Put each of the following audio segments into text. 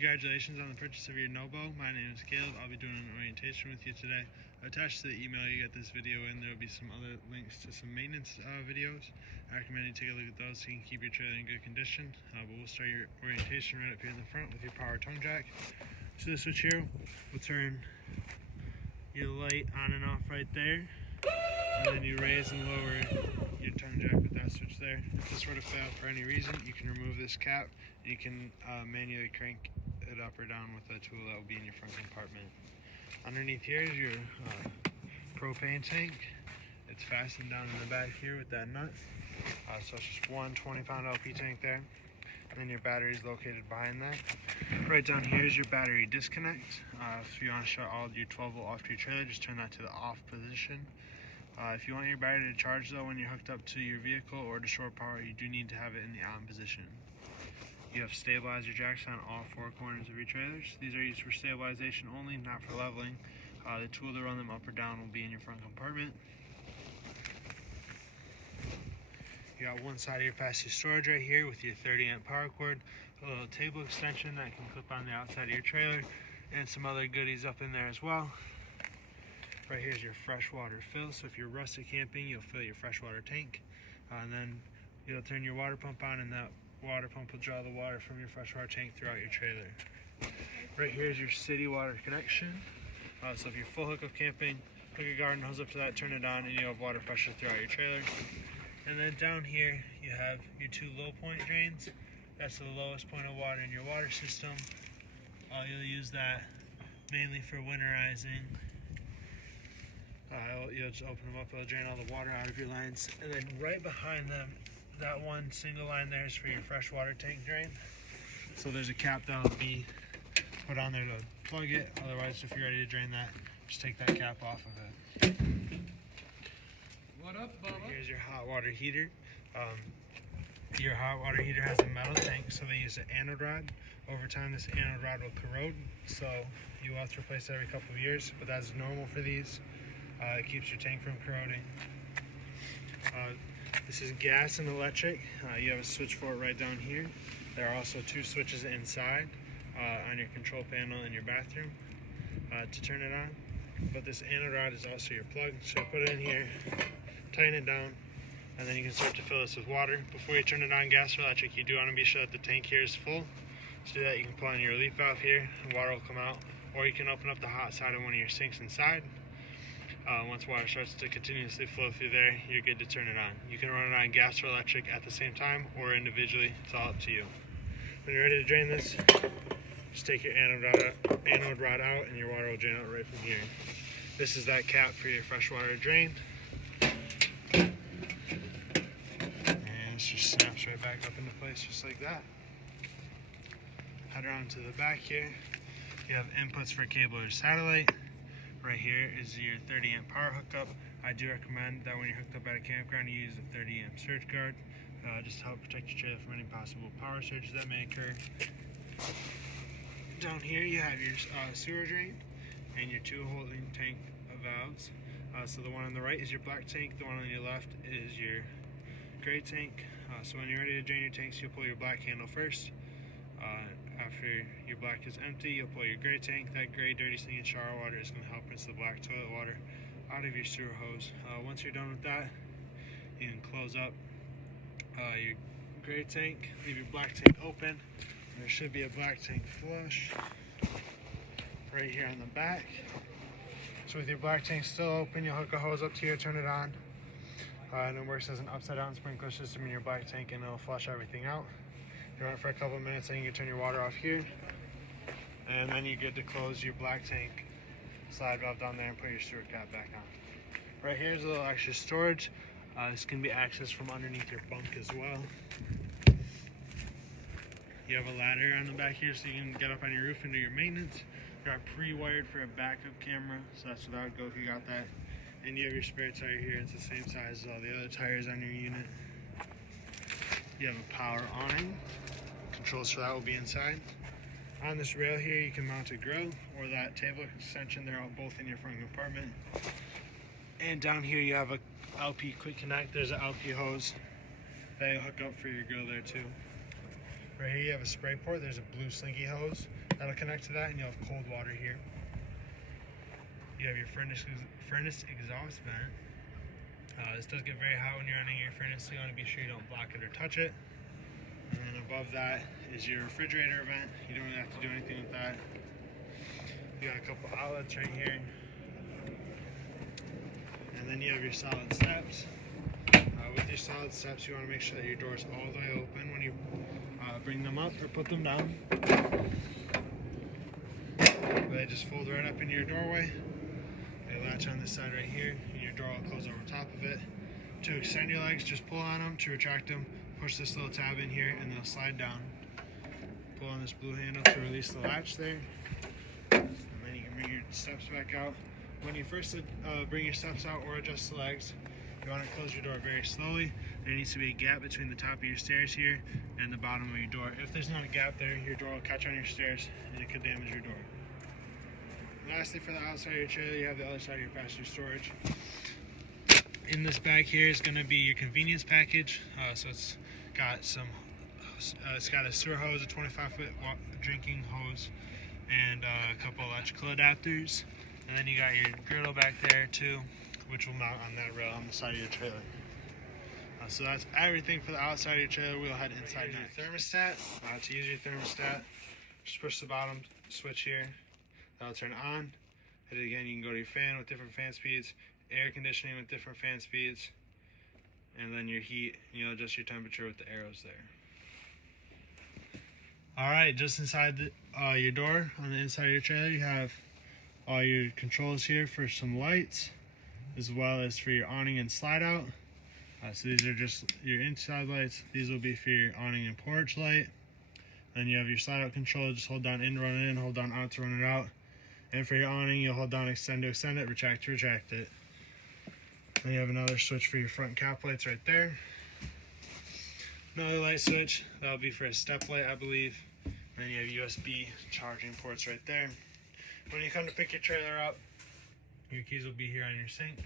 Congratulations on the purchase of your Nobo. My name is Caleb. I'll be doing an orientation with you today. Attached to the email you get this video in, there will be some other links to some maintenance videos. I recommend you take a look at those so you can keep your trailer in good condition. But we'll start your orientation right up here in the front with your power tongue jack. So this switch here will turn your light on and off right there. And then you raise and lower your tongue jack with that switch there. If this were to fail for any reason, you can remove this cap and you can manually crank it up or down with a tool that will be in your front compartment. Underneath here is your propane tank. It's fastened down in the back here with that nut. So it's just one 20-pound LP tank there. And then your battery is located behind that. Right down here is your battery disconnect. If you want to shut all your 12-volt off to your trailer, just turn that to the off position. If you want your battery to charge though when you're hooked up to your vehicle or to shore power, you do need to have it in the on position. You have stabilizer jacks on all four corners of your trailers. These are used for stabilization only, not for leveling. The tool to run them up or down will be in your front compartment. You got one side of your passenger storage right here with your 30-amp power cord, a little table extension that can clip on the outside of your trailer, and some other goodies up in there as well. Right here is your freshwater fill, so if you're rustic camping, you'll fill your freshwater tank, and then you'll turn your water pump on, and that water pump will draw the water from your freshwater tank throughout your trailer. Right here is your city water connection. So if you're full hookup camping, hook a garden hose up to that, turn it on, and you'll have water pressure throughout your trailer. And then down here, you have your two low point drains. That's the lowest point of water in your water system. You'll use that mainly for winterizing. You'll just open them up, it'll drain all the water out of your lines. And then right behind them, that one single line there is for your freshwater tank drain. So there's a cap that'll be put on there to plug it. Otherwise, if you're ready to drain that, just take that cap off of it. What up, Bubba? Here's your hot water heater. Your hot water heater has a metal tank, so they use an anode rod. Over time, this anode rod will corrode, so you will have to replace it every couple of years, but that's normal for these. It keeps your tank from corroding. This is gas and electric. You have a switch for it right down here. There are also two switches inside on your control panel in your bathroom to turn it on. But this anode rod is also your plug, so put it in here, tighten it down, and then you can start to fill this with water. Before you turn it on, gas or electric, you do want to be sure that the tank here is full. To do that, you can pull on your relief valve here, and water will come out, or you can open up the hot side of one of your sinks inside. Once water starts to continuously flow through there, you're good to turn it on. You can run it on gas or electric at the same time or individually. It's all up to you. When you're ready to drain this, just take your anode rod out and your water will drain out right from here. This is that cap for your freshwater drain. And it just snaps right back up into place just like that. Head around to the back here. You have inputs for cable or satellite. Right here is your 30-amp power hookup. I do recommend that when you're hooked up at a campground, you use a 30-amp surge guard just to help protect your trailer from any possible power surges that may occur. Down here you have your sewer drain and your two holding tank valves. So the one on the right is your black tank, the one on your left is your gray tank. So when you're ready to drain your tanks, you'll pull your black handle first. After your black is empty, you'll pull your gray tank. That gray dirty stinking shower water is going to help rinse the black toilet water out of your sewer hose. Once you're done with that, you can close up your gray tank, leave your black tank open. There should be a black tank flush right here on the back. So with your black tank still open, you'll hook a hose up to here, turn it on, and it works as an upside down sprinkler system in your black tank, and it'll flush everything out. You run it for a couple of minutes, then you can turn your water off here, and then you get to close your black tank slide valve down there and put your sewer cap back on. Right here is a little extra storage. This can be accessed from underneath your bunk as well. You have a ladder on the back here so you can get up on your roof and do your maintenance. You are pre-wired for a backup camera, so that's where that would go if you got that. And you have your spare tire here. It's the same size as all the other tires on your unit. You have a power awning. Controls for that will be inside. On this rail here, you can mount a grill or that table extension. They're all both in your front compartment. And down here you have a LP quick connect. There's an LP hose that you'll hook up for your grill there too. Right here you have a spray port. There's a blue slinky hose That'll connect to that, and you'll have cold water here. You have your furnace exhaust vent. This does get very hot when you're running your furnace, so you want to be sure you don't block it or touch it. And then above that is your refrigerator vent. You don't really have to do anything with that. You got a couple outlets right here. And then you have your solid steps. With your solid steps, you want to make sure that your door is all the way open when you bring them up or put them down. They just fold right up into your doorway. They latch on this side right here, and your door will close over top of it. To extend your legs, just pull on them. To retract them, push this little tab in here, and they'll slide down. Pull on this blue handle to release the latch there. And then you can bring your steps back out. When you first bring your steps out or adjust the legs, you want to close your door very slowly. There needs to be a gap between the top of your stairs here and the bottom of your door. If there's not a gap there, your door will catch on your stairs and it could damage your door. And lastly, for the outside of your trailer, you have the other side of your passenger storage. In this bag here is going to be your convenience package. So it's got it's got a sewer hose, a 25-foot drinking hose, and a couple electrical adapters. And then you got your griddle back there too, which will mount on that rail on the side of your trailer. So that's everything for the outside of your trailer. We'll head inside your thermostat. To use your thermostat, just push the bottom switch here. That'll turn on. Hit it again. You can go to your fan with different fan speeds, air conditioning with different fan speeds, and then your heat. You'll adjust your temperature with the arrows there. Alright, just inside your door on the inside of your trailer, you have all your controls here for some lights, as well as for your awning and slide out. So these are just your inside lights. These will be for your awning and porch light. Then you have your slide out control. Just hold down in to run it in, hold down out to run it out. And for your awning, you'll hold down extend to extend it, retract to retract it. Then you have another switch for your front cap lights right there. Another light switch, that'll be for a step light, I believe. And then you have USB charging ports right there. When you come to pick your trailer up, your keys will be here on your sink.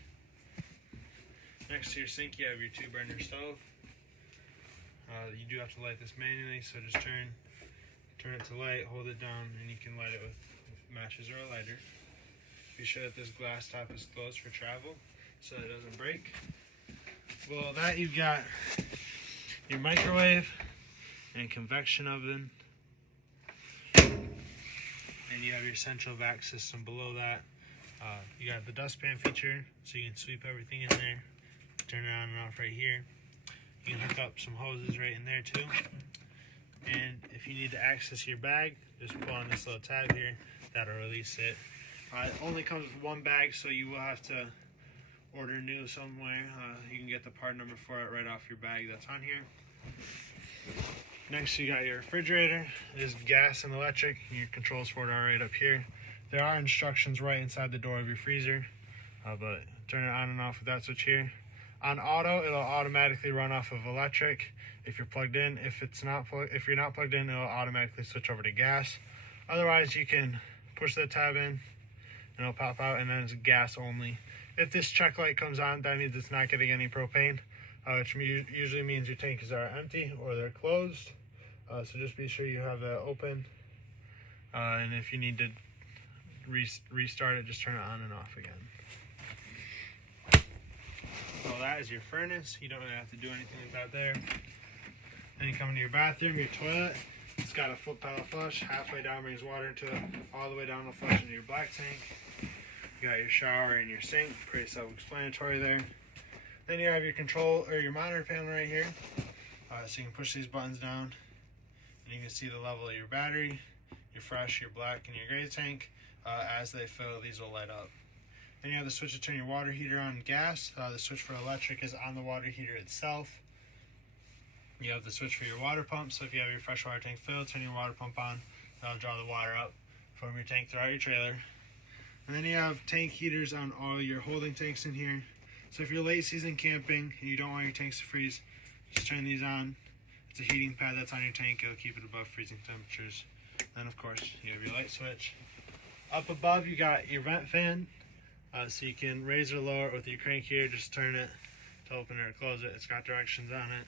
Next to your sink, you have your 2-burner stove. You do have to light this manually, so just turn it to light, hold it down, and you can light it with matches or a lighter. Be sure that this glass top is closed for travel, so it doesn't break. Below that, you've got your microwave and convection oven. And you have your central vac system below that. You got the dustpan feature, so you can sweep everything in there. Turn it on and off right here. You can hook up some hoses right in there too. And if you need to access your bag, just pull on this little tab here. That'll release it. It only comes with one bag, so you will have to order new somewhere. You can get the part number for it right off your bag that's on here. Next, you got your refrigerator. There's gas and electric. Your controls for it are right up here. There are instructions right inside the door of your freezer, but turn it on and off with that switch here. On auto, it'll automatically run off of electric if you're plugged in. If you're not plugged in, it'll automatically switch over to gas. Otherwise, you can push the tab in, and it'll pop out, and then it's gas only. If this check light comes on, that means it's not getting any propane, which usually means your tanks are empty or they're closed. So just be sure you have that open. And if you need to restart it, just turn it on and off again. Well, that is your furnace. You don't really have to do anything with that there. Then you come into your bathroom, your toilet. It's got a foot pedal flush. Halfway down brings water into it. All the way down will flush into your black tank. You got your shower and your sink. Pretty self-explanatory there. Then you have your control or your monitor panel right here. So you can push these buttons down, and you can see the level of your battery, your fresh, your black, and your gray tank. As they fill, these will light up. Then you have the switch to turn your water heater on gas. The switch for electric is on the water heater itself. You have the switch for your water pump. So if you have your fresh water tank filled, turn your water pump on. That'll draw the water up from your tank throughout your trailer. And then you have tank heaters on all your holding tanks in here. So if you're late season camping and you don't want your tanks to freeze, just turn these on. It's a heating pad that's on your tank. It'll keep it above freezing temperatures. Then of course you have your light switch. Up above you got your vent fan. So you can raise or lower it with your crank here. Just turn it to open it or close it. It's got directions on it.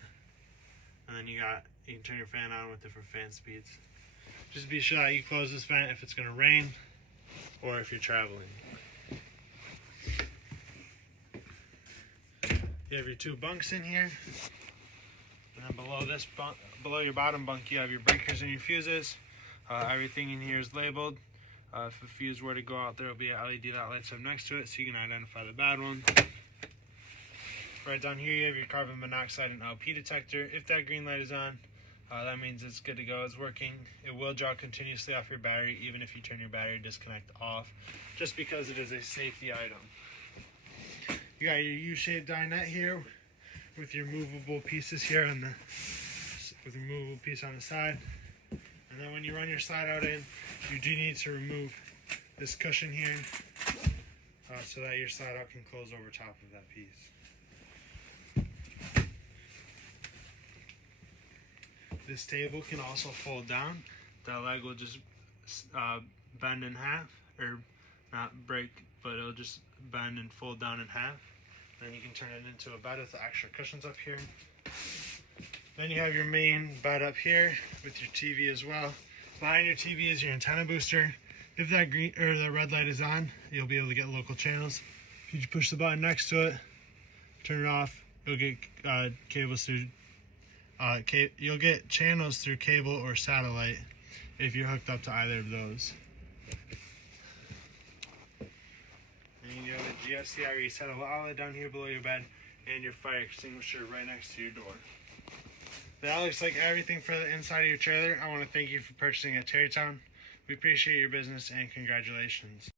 And then you can turn your fan on with different fan speeds. Just be sure that you close this vent if it's going to rain or if you're traveling. You have your 2 bunks in here. And then below this bunk, below your bottom bunk, you have your breakers and your fuses. Everything in here is labeled. If a fuse were to go out, there will be a LED that lights up next to it, so you can identify the bad one. Right down here, you have your carbon monoxide and LP detector. If that green light is on, that means it's good to go. It's working. It will draw continuously off your battery, even if you turn your battery disconnect off, just because it is a safety item. You got your U-shaped dinette here with your movable pieces here on the with a movable piece on the side. And then when you run your slide out in, you do need to remove this cushion here so that your slide out can close over top of that piece. This table can also fold down. That leg will just bend in half, or not break, but it'll just bend and fold down in half. Then you can turn it into a bed with the extra cushions up here. Then you have your main bed up here with your TV as well. Behind your TV is your antenna booster. If that green or the red light is on, you'll be able to get local channels. If you push the button next to it, turn it off, you'll get cables through. You'll get channels through cable or satellite if you're hooked up to either of those. And you have a GSCI reset outlet down here below your bed, and your fire extinguisher right next to your door. That looks like everything for the inside of your trailer. I want to thank you for purchasing at Terrytown. We appreciate your business and congratulations.